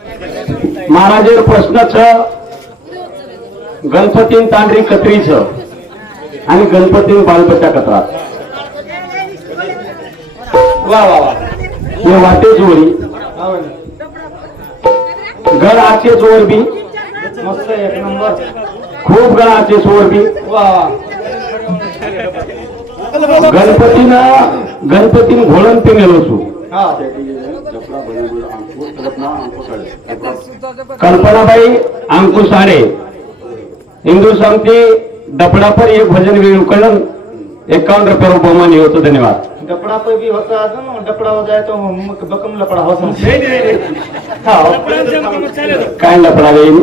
महाराजेर प्रश्नच गणपतीन तांडरी कत्रीच आणि गणपतीन बालबच्चा कतरात. वा वा वा हे वाटे जोडी गड आचे जोर बी मस्त एक नंबर. खूप गड आचे जोर बी. वा वा गणपतीन घोळण पे गेलो छू. हा कल्पनाबाई अंकुशाडे हिंदू समती डपडा पर एक भजन वेळ कळण 51 रुपये बहुमान होतो. धन्यवाद. डपड़ा पे भी होता है ना, डपड़ा हो जाए तो बकम लपड़ा हो सकता है. काय लपडा वेळी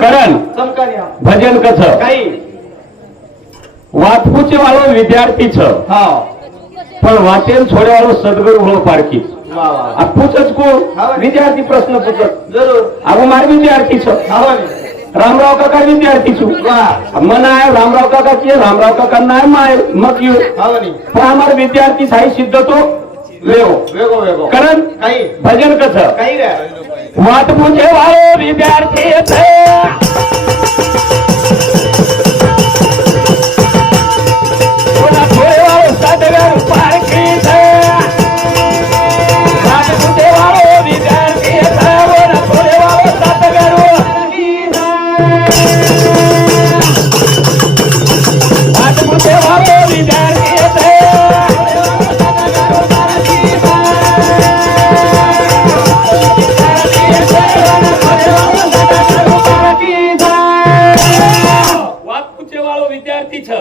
करण चमकानिया भजन कस काही वाचपूचे वाळो विद्यार्थीच हा पण वाचेल छोड्यावाळो सद्गुरू हो पारखी. वा वा आपूचच को विद्यार्थी प्रश्न पूछत जरूर. अगो मार विद्यार्थीच रामराव काका विद्यार्थी छू. मन आहे रामराव काकाची रामराव काका नाही माय मग येऊ पण आम्हाला विद्यार्थी साई सिद्ध तो वेगो वेगो वेगो कारण काही भजन कसं काही रे वाटपूचे वाळो विद्यार्थी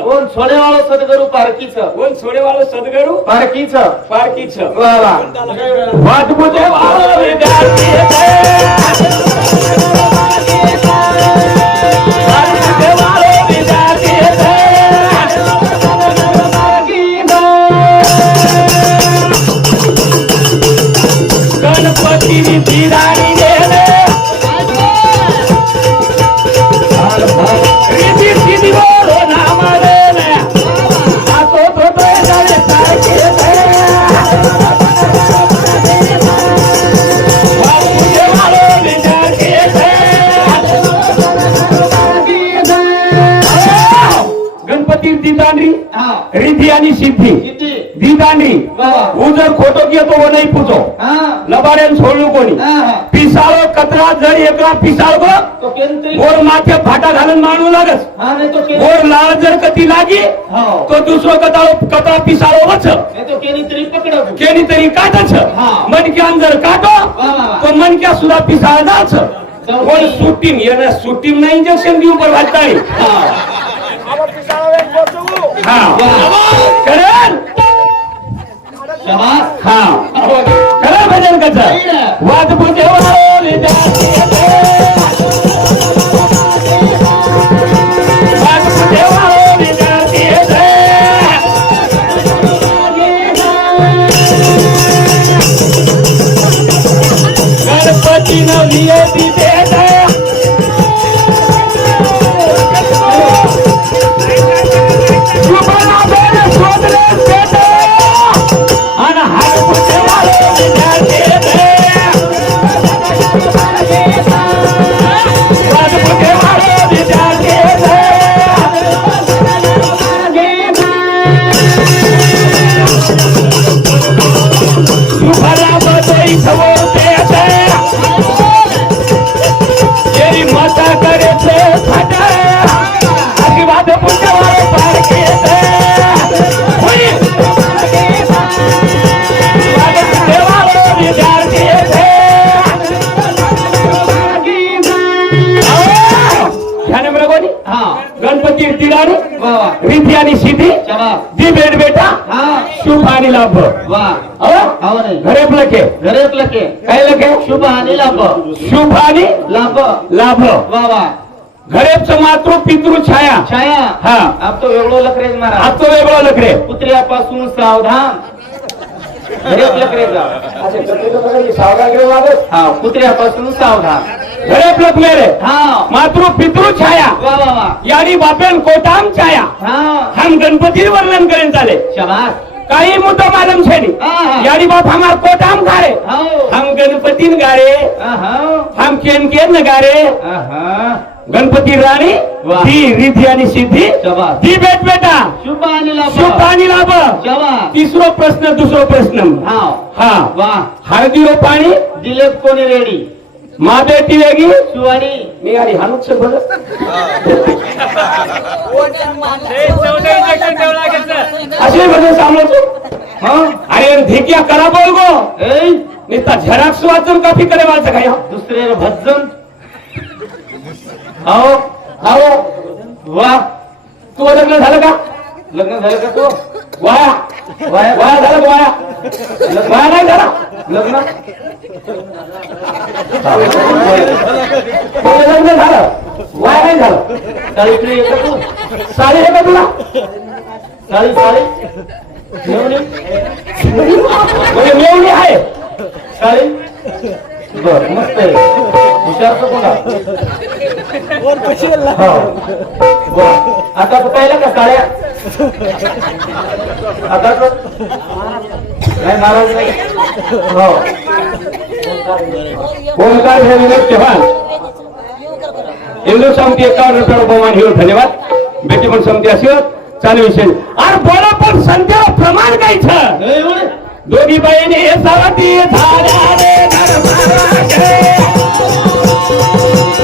कोण सोडेवाळो सदगुरु पारकीच कोण सोडेवालो सद्गुरू पारकीच पारखीच वा वा वाटपूचे वाळो विद्यार्थी गणपती दिराणी रिधी आणि सिद्धी दिदांडी उजर खोटो घेतो व नाही पुजो लबाड्यान सोडलो कोणी पिसाळो कचरा जर एकरा पिसाळ गो गोर माथे फाटा घालून मानू लागस गोर लाळ जर कती लागी तो दुसरो कचरा पिसाळो वच केनी तरी काटच मनक्यान जर काटो तो मनक्या सुद्धा पिसाळ जाच कोण सुट्टीम येणं सुट्टीम ना इंजेक्शन देऊ पर घालताय हा करण हा करा भजन कसं वाजपूचे गणपती नवी गणपती रिधी आणि सिद्धी दी बेट बेटा शुभ आणि लाभ घरे लखे काय लखे शुभ आणि लाभ शुभ आणि लाभ लाभ वा वा घरेच मातृ पितृ छाया छाया हा अब तो वेगळो लकरेज महाराज आज तो वेगळं लकडे पुत्र्यापासून सावधान घरेच लकरेजा हा पुत्र्यापासून सावधान घरे लकले रे हा मातृ पितृ छाया वा वा वा यानी बापेन कोटाम छाया हा हम गणपती वर्णन करेन चाले शाबास काही मुद्दा मालूम छे नहीं यानी बाप हमार कोटाम गारे हम गणपति न गारे हम केन केन न गारे गणपति रानी दी रिद्धी आणि सिद्धी दी बेटा शुभानी लाभ तिसरो प्रश्न दुसरो प्रश्न हा हळदी रो पाणी दिलेप कोणी रेडी मा बेटी वेगी शिवानी मी आणि हानुक से बोल असे बघ सांभाळतो अरे ढेकिया करा बोल गो निता झेरॉक्स वाचन काफी करे वाच काय दुसरे भजन आओ आओ वा तू लग्न झालं का लग्न झालं का तू वाया वाया वाया झालं वाया वाया नाही झाला लग्न लग्न झालं वाया नाही झालं साडीकडे येतं तू साडी आहे का तुला साडी साडी मेवणी म्हणजे मेवणी आहे साडी बर मस्त आहे विचारतो कोणा आता तू पाहिलं का साड्या आता नाही महाराज नाही हो ओंकार हे विनोद चव्हाण हिंदू समिती 51 रुपये बहुमान हिरो धन्यवाद बेटी पण समिती असेल चालू विषय अरे बोला पण संध्याला प्रमाण काय छ दोघी बहिणी सावती झाल्या रे घरभराचे.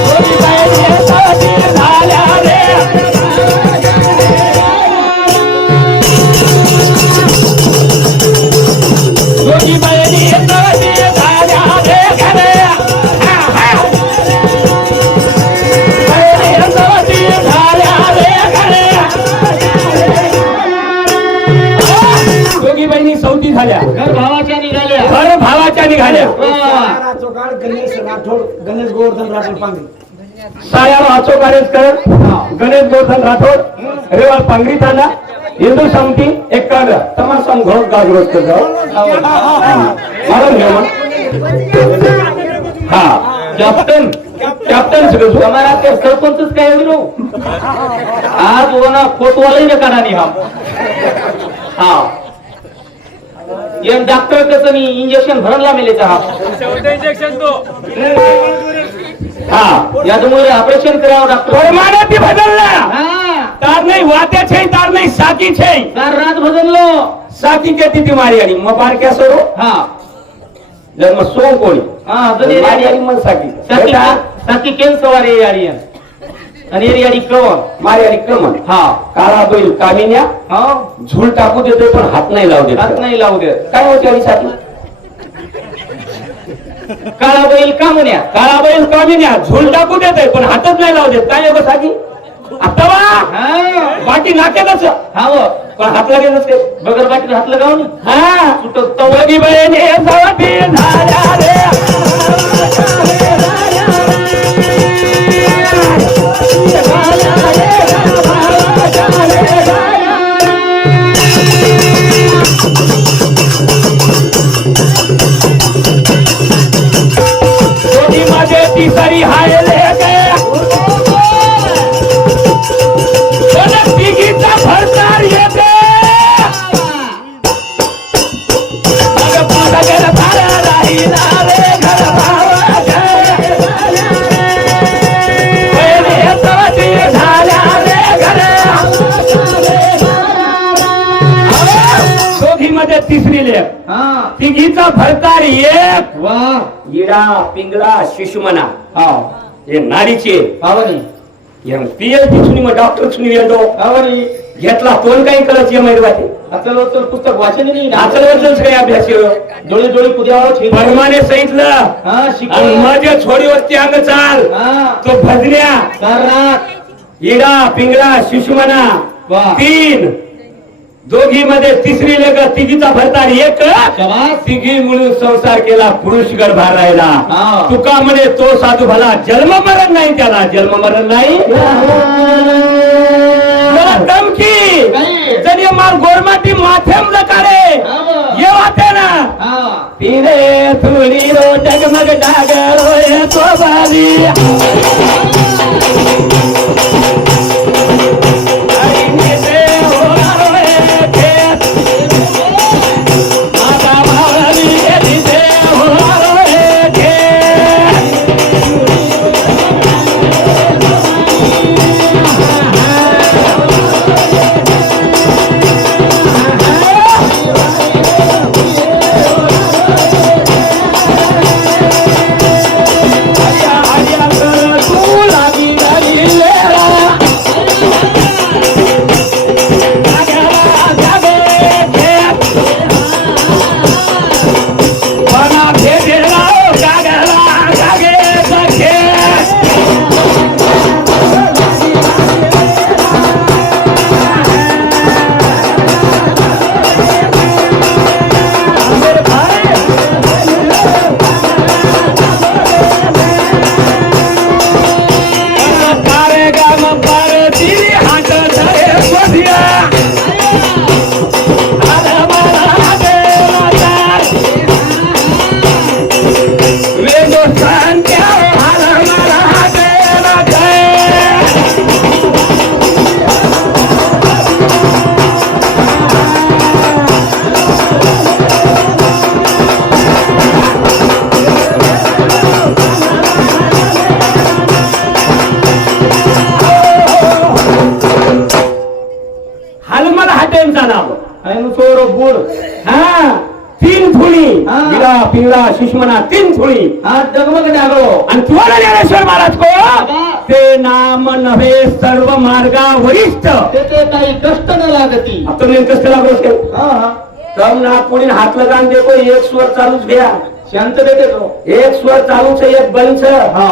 दोघी बहिणी सावती झाल्या रे दोघी बहिणी सावती झाल्या रे घरे बहिणी सावती झाल्या रे घरे दोघी बहिणी सौती झाल्या घर भावाच्या निघाल्या घर भावाच्या निघाल्या गणेश राठोड गणेश गोवर्धन राठोड पांगरी सायाला वाचो कार्यक्रम गणेश गोवर्धन राठोड रेवाल पांगरी थाना हिंदू समिती 51 तमाम घोष गाजरोज करतो मारून घ्या मग हा कॅप्टन कॅप्टन सगळं हमारा तो सरपंच काय बोलो आज वो ना कोतवाला ही करा नहीं हम हाँ ये डॉक्टर कसं मी इंजेक्शन भरला मिले हा इंजेक्शन तो हा याच्यामुळे ऑपरेशन करावं डॉक्टर परमानती बदलला हाँ तार नहीं वाते छै तार नहीं साकी छै चार रात बदललो साकी के ती मारी आणि मग बार क्या सोडो हाँ जन्म सोंग कोणी हाँ मारी आणि मग साकी साकी साकी केन सवारी यारी आणि यारी कवर मारी आणि क्रमण हा काळा बैल कामिन्या हा झूल टाकू देतो पण हात नाही लावू हात देत नाही लावू देत काय होते आणि साकी काळा बैल का म्हण्या काळा बैल कामिन्या झूल टाकू देते पण हातच नाही लावू देत काय होतं साकी आता वा हा बाकी नाक्यातच हा वो पण हात लागेल नसते बगर बाकी हात लगावून हा सुटत दोघी बहिणी सवती झाल्या रे दोघी मध्ये तिसरी हाय लेके तिघीचा भरतार येते दोघीमध्ये तिसरी लेख हा तिघीचा भरतार एक वाह इडा पिंगळा शिशुमना हा हे नारीचे आवरी पीएचडी सुनी मग डॉक्टर सुनी येतो आवरी घेतला तोंड काही करत या मैरवाते अचल वचल पुस्तक वाचन नाही नाचल वचल काही अभ्यास डोळे डोळे कुद्यावर परमाने सांगितलं हा आणि शिकवलं माझ्या छोडीवरती अंग चाल हा तो भजन्या चार रात इडा पिंगळा शिशुमना वाह 3 दोघी मध्ये तिसरी लेख तिघीचा भरतार एक शाबास तिघी मिळून संसार केला पुरुष गर्भार राहिला हा. तुका म्हणे तो साधू भला जन्म मरण नाही त्याला जन्म मरण नाही जरा धमकी नाही. जरी मार गोरमाटी माथेम जकारे ये वाते ना हा पिरे थुरी रो जगमग डागर होय तो बाली आई नेते हो रोए खेत म्हणा तीन थोडी हा डगमग जागो आणि तुम्हाला ज्ञानेश्वर महाराज को ते नाम नव्हे सर्व मार्गा वरिष्ठ ते काही कष्ट न लागती आपण कष्ट लागू असेल हा हा तब ना पुढे हात लगान देखो एक स्वर चालूच घ्या शांत देते तो एक स्वर चालूच एक बंच हा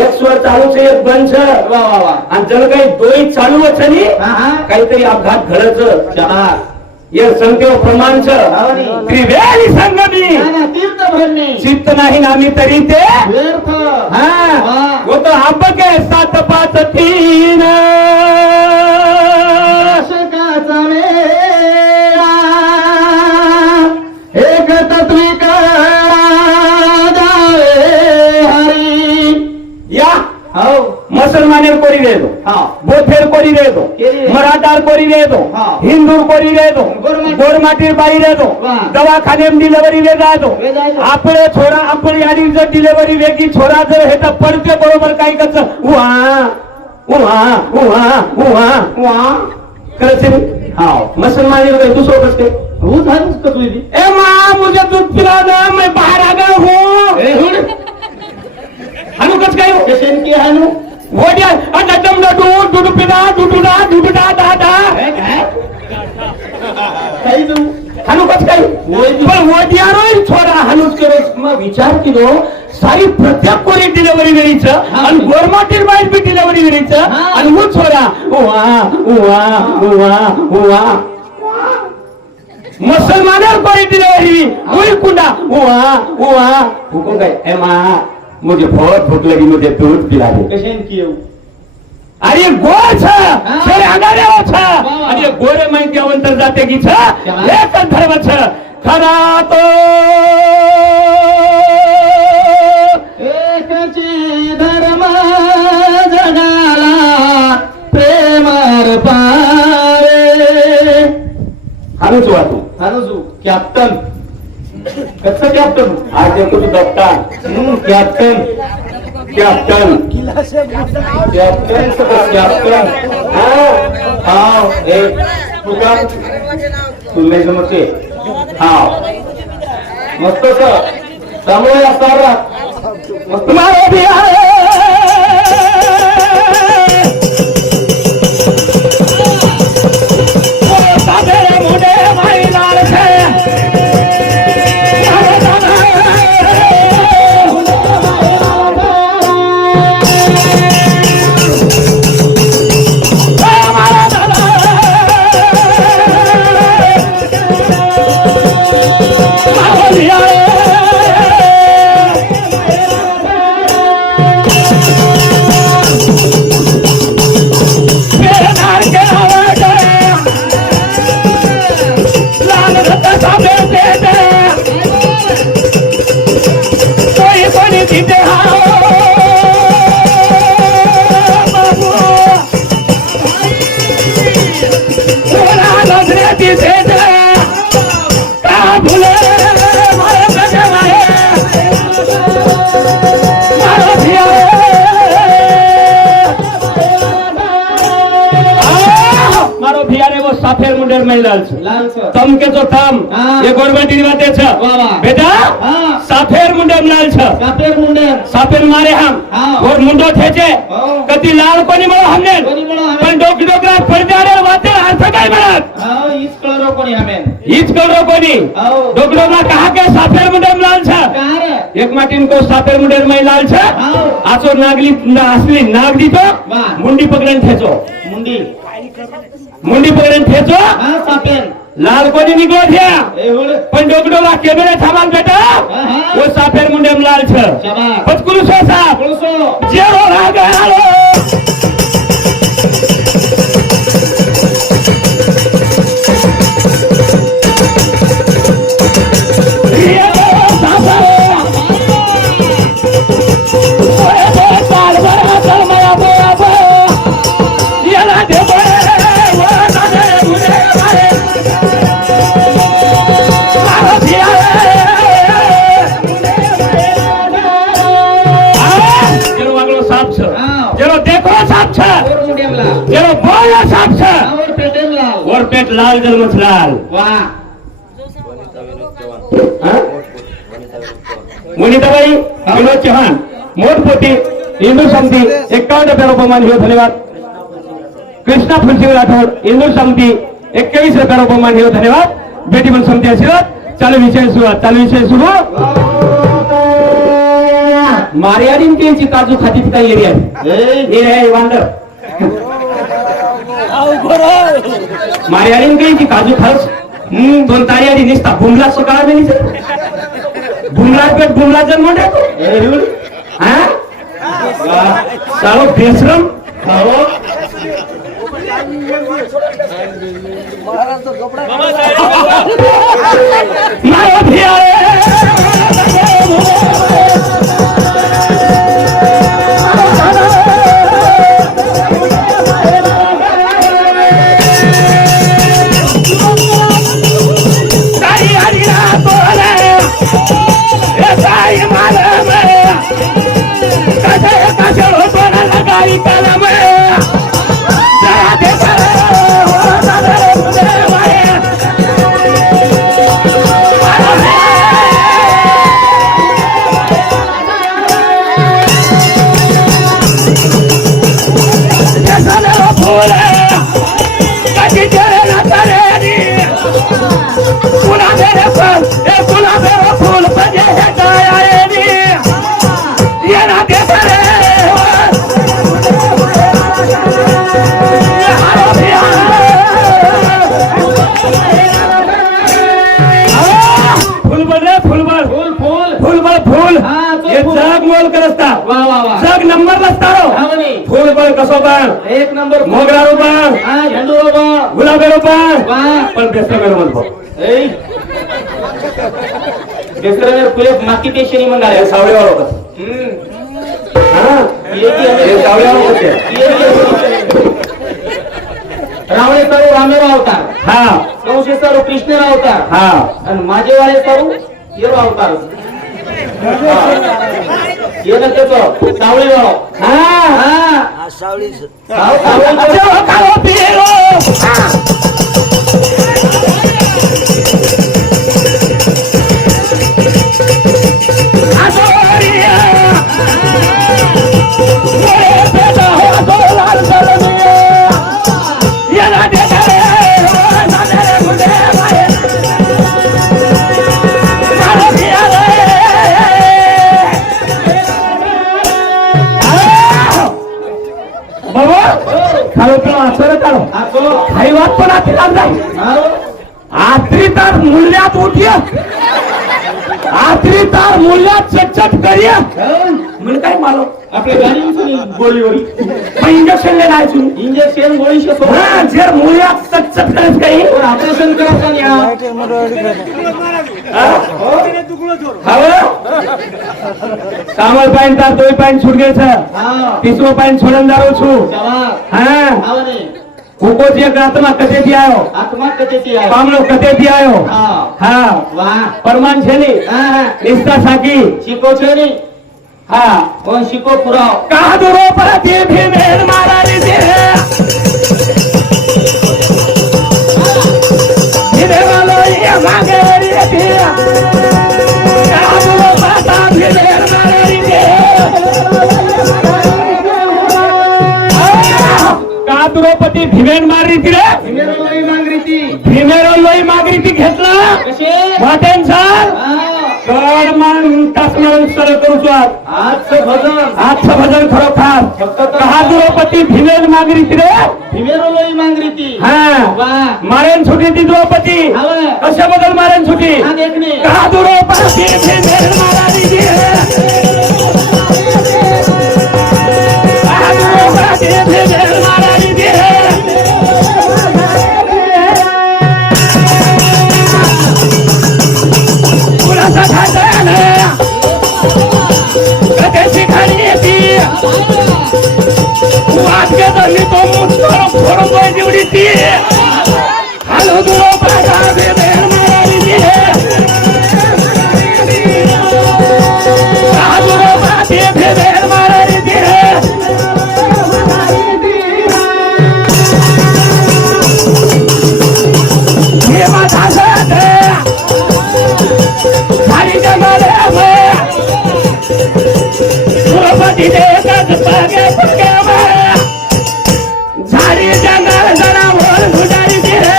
एक स्वर चालूच एक बंच वा वा वा आणि जर काही दोन चालू असेल हा हा काहीतरी अपघात घडच चला ये संख्या प्रमाणच त्रिवेणी संगमी तीर्थ भरणे चित्त नाही नामी तरी ते व्यर्थ हा वो तो आप के 7 5 3 अशकाचा मेळा एक तत्विक हरी या हो मुसलमानेर कोरी दे दो हाँ बोथेर कोरी दे दो केरी दे। मराठार कोरी दे दो हाँ। हिंदूर कोरी दे दो गोरमाटी- गोरमाटीर बाई दे दो वाह। दवाखाने डिलिव्हरी ले जाय दो ले जाय दो। आपले छोरा आपली आधी जर डिलिव्हरी वेगळी छोरा जर हे तर पडते बरोबर काय कच उहा उहा उहा उहा उहा करते हाँ मुसलमानी लोग दूसरों कसते वो झालीस का तुझी ए माँ मुझे दूध पिला दे मैं बाहर आ गया हूँ ए हुड हनु कच काय हो पेशेंट की हानु वड्या अडम दूध पिला दूध दा काय काही तू हनु कच काय पण वड्यारो छोरा हनुच करे मग विचार केलो सारी प्रत्येक कोणी डिलिव्हरी वेळीच आणि गोरमाटीर बाहेर बी डिलिव्हरी वेळीच आणि वो छोरा उहा उहा उहा उहा मुसलमानर कोई डिलीवरी वही कुंडा उहा उहा हुकुम काय ए माँ मुझे बहुत भूख लगी मुझे दूध पिला दे पेशेंट की हो अरे गोर छ शेरे आगारे हो छ अरे गोरे माहिती अवंतर जाते की छ एक धर्म छ खरा तो एकची धर्म जगाला प्रेमार पावे हारूच वाटू हानुजू कॅप्टन कसं कॅप्टन आज देखो तू कप्तान कॅप्टन कॅप्टन कॅप्टन कॅप्टन हाँ एक तुका तुले जमते हाँ मस्त चांगलं असणार मस्त तुम्हारे भी आए वो साधे मुंडे मारी लाल छे मारो भियारे वो सफेद मुंडेर में लाल छ लाल सर तम के जो तम हाँ। ये गवर्नमेंट की बातें छ वाह, वाह। बेटा हाँ। सफेद मुंडेर लाल छ कापेर मुंडे सफेद मारे हम हाँ। और मुंडो ठेचे हाँ। कधी लाल कोणी म्हणो हमने कोणी म्हणो हमें. पण डोकरा पडद्यावर वाते अर्थ काय म्हणत हाँ इस कलर कोणी हमें हीच करो कोणी हाँ डोकरा कहा के सफेद मुंडेर लाल छ कहाँ रे एक माटीन को सफेद मुंडेर में लाल छ हाँ आसो नागली असली नाग दीतो वाह। मुंडी पकडन ठेचो मुंडी मुंडी पकडन ठेचो हाँ सापेन लाल कोणी निघलो थ्या ए हुड पण डोकडोला केमेरे थांबाल बेटा हाँ वो साफेर मुंडे में लाल छ शाबाश पचकुल सो साफ पुलसो जेरो राग आलो ये तो साफर ओए बे पाल बरा चल माया बे ये ना दे बे वो ना दे मुझे मारे मारो दिया जेरो वागलो साफ छ हाँ जेरो देखो साफ छ और मुंडेमला जेरो बोलो साफ छ और पेटेमला और पेट लाल जलमच लाल वाह हाँ? वनिताबाई विनोद चव्हाण मोठपोटी इंदूर समिती 51 रुपये बहुमान हिरो धन्यवाद. कृष्णा फुलसिंग राठोड इंदूर समिती 21 रुपये बहुमान हिरो धन्यवाद. बेटी बन समिती आशीर्वाद. चालू विषय सुरू. मार्यादीन केची काजू खाती काही एरिया वांडर मार्यादीन केची काजू खास 2 तारी आधी निसता बुमला सकाळ बुमला पेट बुमला जन्म हा सालो बेसरम जग नंबर बसतारो फूल बळ कसो पण 1 नंबर मोगरा रूपा झेंडू रूपा गुलाबी रूपा पण बेसर म्हणतो बेसर फुले माती पेशनी मंगाले सावळेवर होता ये सावळेवर होते रावळे सारू रामेराव अवतार हा कौशे सारू कृष्णराव अवतार हा आणि माझेवाळे सारू येरो अवतार ये ना त्याचं सावळी वाळो हा सावळी खाओ पिरो आत्री तार मूल्यात उठिया आत्री तार मूल्यात चटचट करिया म्हणजे काय मालो आपल्या गाडी गोळीवर इंजेक्शन लेनायचं इंजेक्शन गोळी शे हां जर मूल्यात चटचट करायचं काही ऑपरेशन करायचं सामल पाइन तार 2 पाइन छूट गए हां 30 पाइन छोड़न दारो छु हां उको जे आत्मा कते थी आयो पामलो कते थी आयो हां वाह परमान छेनी हां निष्ठा साकी शिको छेनी हां कोण शिको पुराव का दुरो पर ते भी मेर मारा रे दे इधर वालो ये मांगे रे दे का दुरो पर ता भी मेर मारा रे दे द्रौपदी भीमेन मारली रे भीमेरो लोई मागरी घेतला वाटेन सर गड मान टाकणार सर करू आजचं भजन खरोखर कहा द्रौपदी भीमेन मागरी रे भीमेरो लोई मागरी हा मारेन छुटी ती द्रौपदी कशा बदल मारेन छुटी कहा द्रौपदी भीमेन मारारी रे कहा द्रौपदी भीमेन मारारी रे हॅलो दुरो पाठा बेर मारारी दुरो पाठे बेर मारारी हे माझा साथ भारी जमाले बधी देखत पागे फुगे मारा झाडी जंगल जनावर धुडारी दिरे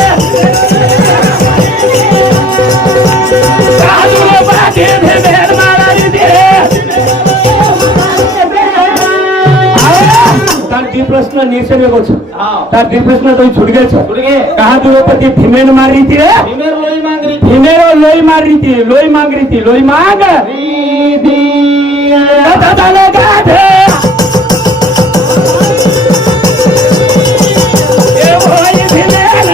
काजू बागे भेबेर मारारी दिरे तार दी प्रश्न निशे में गोछ तार दी प्रश्न तो छूट गए छ कहा द्रौपदी भीमेन मार रही थी रे भीमेर लोई मार रही थी लोई मांग रही थी लोई मांग दादा गाधे ये वही भीमेन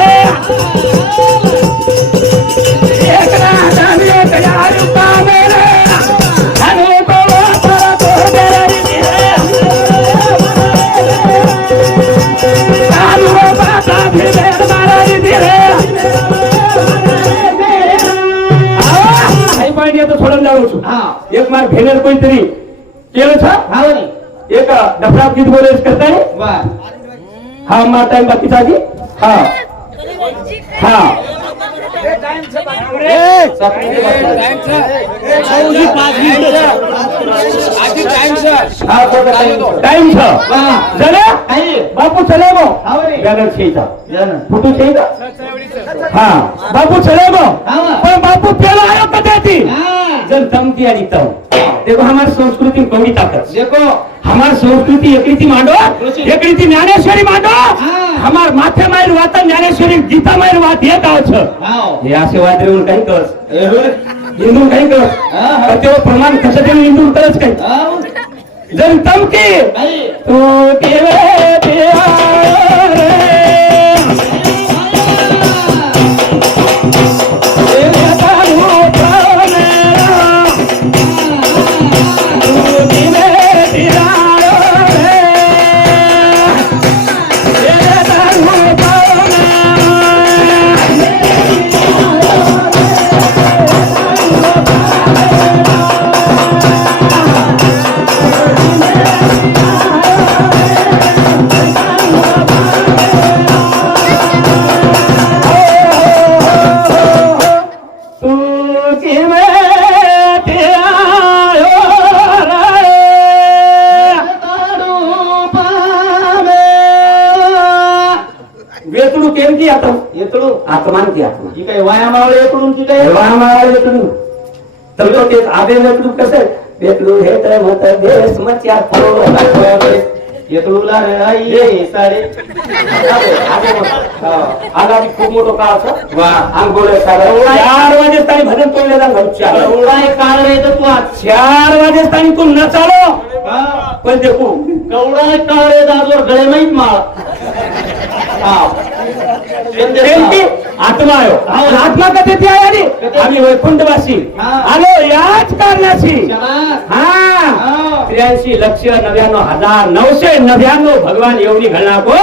एक रात एक यार का मेरे हनु को पर तो मेरी दिए कानू बाता भीमेन मारी दिए तो सोडून जाऊ छु एक मार भेनेर कोणतरी केलं छ एक डफरा गीत बोलेस करताय हा मा टाइम बाकीचा आधी हा हा टाइम छ जरा बापू चले गो बॅनर छेचा फोटो छेचा हा बापू चले गो पण बापू पेला आयो कदेती जन तमती आणि तम देखो हमारी संस्कृति में कौड़ी ताकत देखो हमारी संस्कृति एक रीति मांडो एक रीति ज्ञानेश्वरी मांडो हमार माथे मायर वाता ज्ञानेश्वरी गीता मायर वात हे गाव छ हे असे वाद रेऊन काही करस हिंदू काही करस तेव्हा प्रमाण कसं देऊन हिंदू करस काही जन तमकी तो केवे प्यार आत्मान की आत्मा ही काय वायामावळे येकडून की काय वायामावळे येकडून तर तो ते आबे येकडून कसं येकडून हे तर मत देश मच्या फोड दाखवावे येकडूला रे आई ये साडे आगाची खूप मोठो काळ असं वा आंगोळे साडे 4 वाजेस्तानी भजन तोडले जा घरच्या एवढा एक काळ रे तर तू 4 वाजेस्तानी तू न चालो पण देखो कवडा एक काळ रे दाजवर गळे माहित माळ आत्मा आयो आत्मा कथे ती आली आम्ही वैकुंठवासी आलो याच कारणाची हा 83,99,999 भगवान येवनी घडना को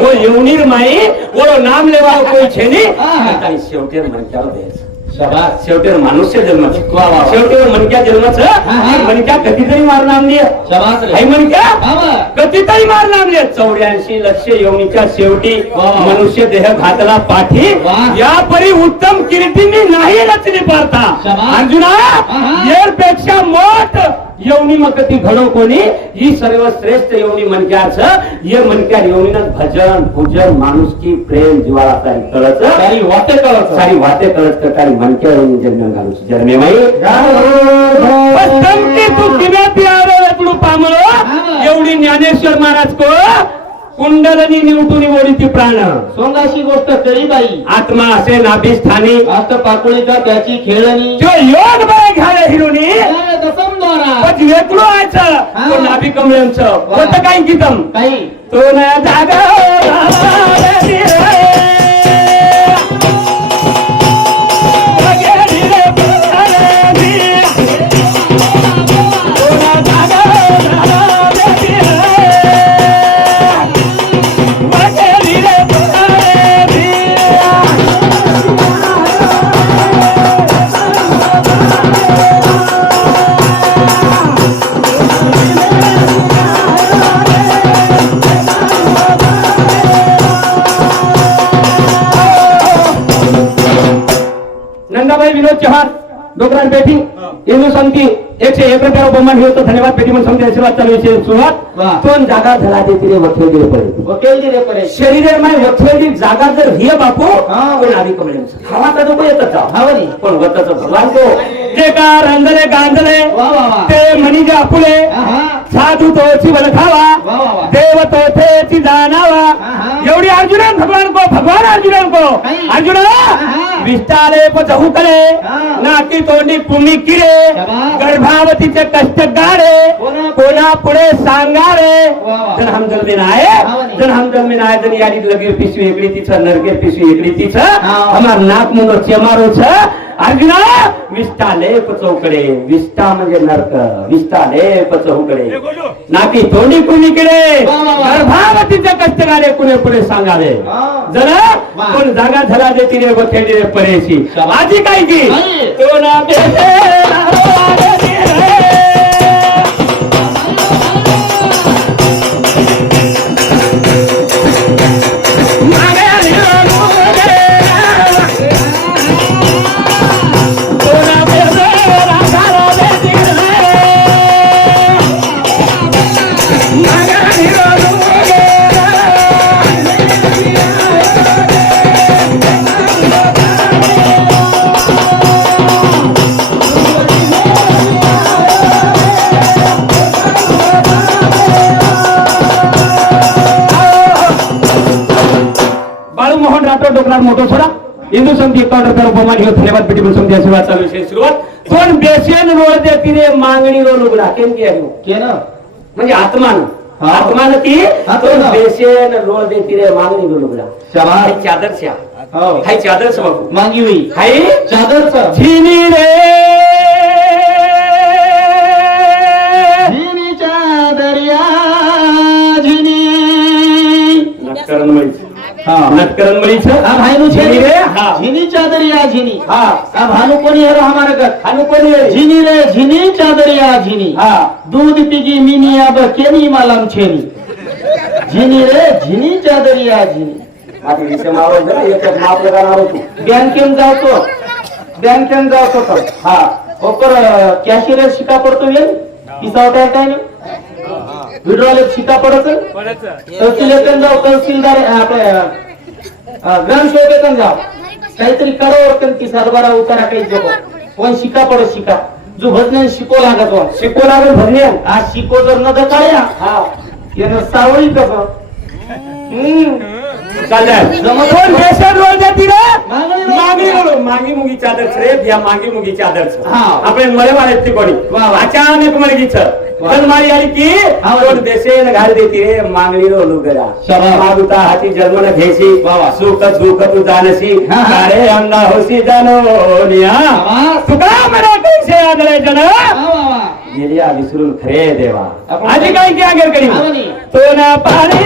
वो येवनीर माई वो नाम लेवा कोई छेनी आणि शेवटी मनक्याला द्यायचं शाबास शेवटी मनुष्य जन्म शेवटी मनक्या जन्माचं मनक्या कधीतरी मार नाम लिय शाबास रे मनक्या कधीतरी मार नाम लिय 84 लक्ष योनीच्या शेवटी मनुष्य देह घातला पाठी या परी उत्तम कीर्तीने नाही रचली पारता अर्जुना यापेक्षा मोठ येवनी मकती घडो कोणी ही सर्वश्रेष्ठ येवनी मनक्याचं ये मनक्या येवनीनं भजन पूजन माणुसकी प्रेम जीवाला सारी कळत सारी वाटे कळत करतानी मनक्या येवनी जन्म घालू जन्मे माई तमकी तू किव्या प्यारो एकडू पामळो एवढी ज्ञानेश्वर महाराज को कुंडलनी निवटून ओढीती प्राण सोंगाशी गोष्ट तरी बाई आत्मा असे नाभी स्थानी हस्त पाकुळीचा त्याची खेळणी जो योग बाय घाले हिरोनी दसमद्वारा वेकडू आयचं तो नाभी कमळ्यांचं कोणतं काही गीतम काही तो ना जागा विनोद चव्हाण डोकरान पेठी येणू सांगती ₹101 बहुमान होतं. धन्यवाद पेटी म्हणून समजा आशीर्वाद चालू आहे सुरुवात. वाह. दोन जागा धरा देती रे वखेल दिले पडे वकील दिले पडे शरीर माय वखेल जागा जर हिय बापू हा. कोण आधी कमळे खावा तर नको येतच जाव हावनी पण वतच भगवान तो जे का रंगले गांधले वा वा वा ते मनीजे आपुले आहा साधू तोची बल खावा वा वा वा देव तोथेची जाणावा आहा. एवढी अर्जुन भगवान को भगवान अर्जुन को काही. अर्जुन आहा. विस्तारे पचहू करे हा. नाकी तोंडी कुमी किरे शाबास. गर्भावतीचे कष्ट गाडे कोणा- कोणा पुढे सांगारे वा वा. जन हम जल में आए हावनी. जन हम जल में आए जन यारी लगीर पिशवी एकडी तिचं नरकेर पिशवी एकडी तिचं हा. हमार नाक मुंडो चेमारो छ अर्जुना विष्टाले पचौकडे विष्टा म्हणजे नरक विष्टाले पचौकडे नाकी तोंडी कुणीकडे वा, वा, वा. गर्भावतीचे कष्ट गाडे कुणे पुढे सांगावे हा. जरा वा. कोण जागा धरा देती रे बखेडी रे परेशी शाबास. आजी काय की नाही. तो ना बेसे नारो आले रे मागे निरो गे तो ना बेसे राखारो देती रे मागे निरो गे बाळू मोहन राठोड डोकरार मोठो सोडा हिंदू समिती ₹51 बहुमान घेऊन धन्यवाद पेटी म्हणून समिती आशीर्वाद चालू विषय सुरुवात दोन बेसेन रोड देती रे मागणी रो लुगडा केम की आहे केन म्हणजे आत्मान हा. आत्मान ती आत्मान. दोन बेसेन रोड देती रे मागणी रो लुगडा शाबास. हाय चादर छा हो हाय चादर छ बाबू मांगी हुई हाय चादरचं झिनी रे झिनी चादरिया झिनी नटकरण मळी हा नटकरण मळी छ आ भाईनु छे झिनी रे हा झिनी चादरिया झिनी हा आ भानु कोणी हेरो हमारे घर हानु कोणी रे झिनी रे झिनी चादरिया झिनी हा दूध पिगी मिनी अब केनी मालम छेनी झिनी रे झिनी चादरिया झिनी आता विषय मारो जरा एक माप लगाना तू बँकेन जातो बँकेन जातो तर हा ओपर कॅशियर शिका पडतो येईल पिसावता काय ना विड्रॉल शिका पडत तहसीलकडे जाऊ तहसीलदार आपल्या ग्रामसेवकाकडे जाऊ काहीतरी करावं पण ती सातबारा उतारा काही जग पण शिका पडत शिका जो भजन शिको लागत वा शिको लागल भरणे आज शिको जर न दकाळ्या हा यानं सावळी कसं चालेल जमत कोण बेसन रोल देती रे मागणी रोल. मागणी रोल मागी मुगी चादर रे या मागी मुगी चादर हा. આપણે મળે વાળે તી કોડી વાહ, વાહ. અચાનક મળી ગઈ છે વાહ. તન મારી આલી की હા, કોણ બેસેન ઘાલ દેતી રે मागणी रोल गरा शाबास. मागुता हाती जन्मन घेसी વાહ, વાહ. सुख दुःख तू जानसी હા, હા. अरे अंगा होसी जानो निया शाबास. तुका मरा कैसे आदळे जन वा वा वा गिरिया विसरून खरे देवा आपण आजी काय की आगर करी हा म्हणे. तो ना पाणी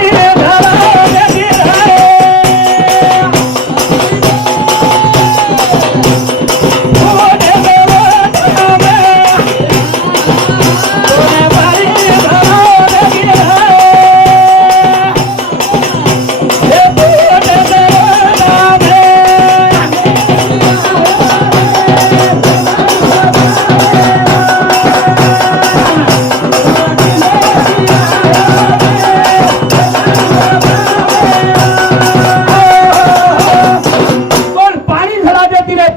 धरा देती रे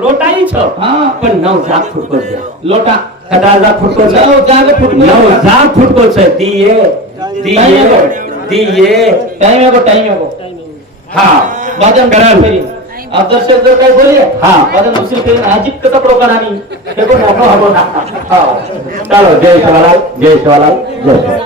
लोटाई छ हा पण 9 जाग फुटको द्या लोटा 18 जाग फुटको छ 9 जाग फुटको 9 जाग फुटको छ दिए दिए दिए टाइम है वो हा वादन करण. करी अब दर्शक जर काही बोलले हा. वादन उशीर करीन आजिक कसा प्रोग्राम आणि हे कोण नको हा चालो जय शिवालाल जय शिवालाल जय शिवालाल